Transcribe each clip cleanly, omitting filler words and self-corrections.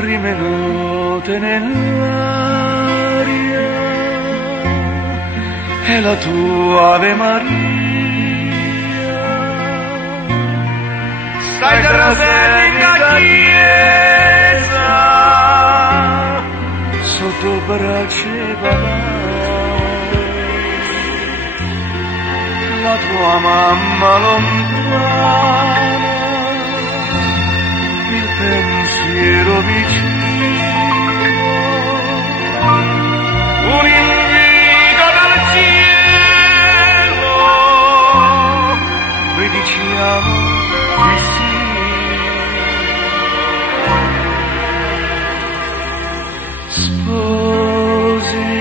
Rimenute nell'aria è la tua Ave Maria, stai dalla senica chiesa sotto braccia la tua mamma lontana, il pensiero vicino, un invito dal cielo, ridiciamo di sì. Sposi,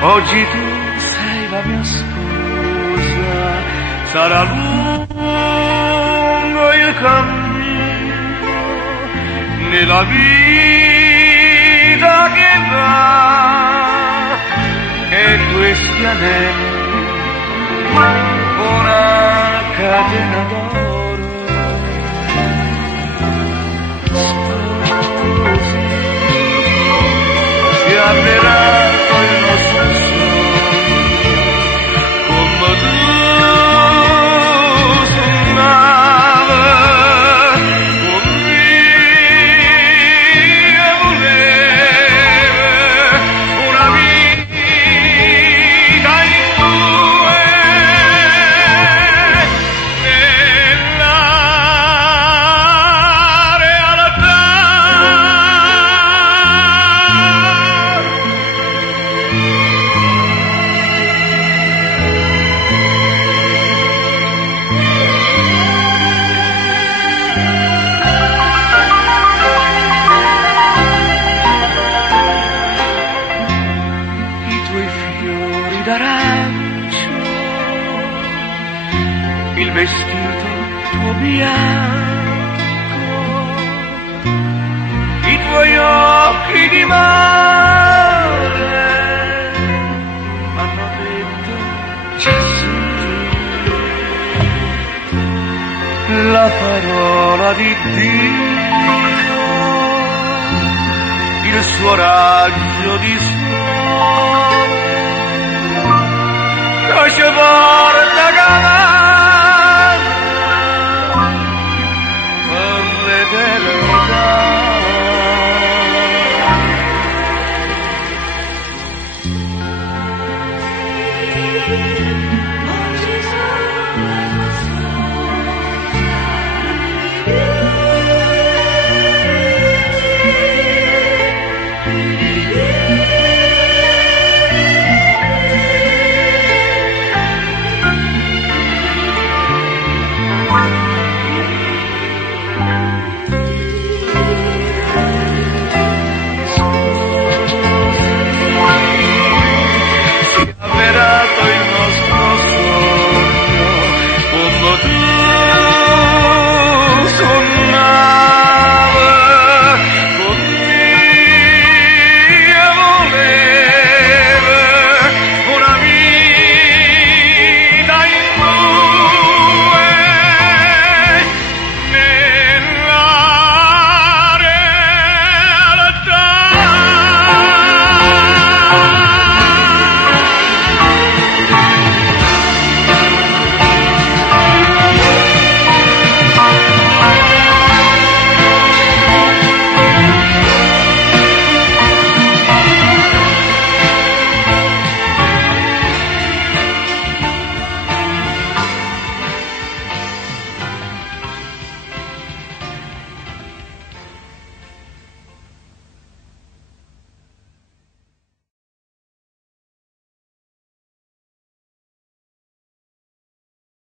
oggi tu sei la mia sposa, sarà lungo il cammino nella vita che va, e questi anelli una catena d'oro. Sposi, chiameranno il nostro sogno come tu suonava con me voleva una vita in due nella realtà. I tuoi fiori d'arancio, il vestito tuo bianco, i tuoi occhi di mare m'hanno detto Gesù, la parola di Dio, il suo raggio di sole, che ci porta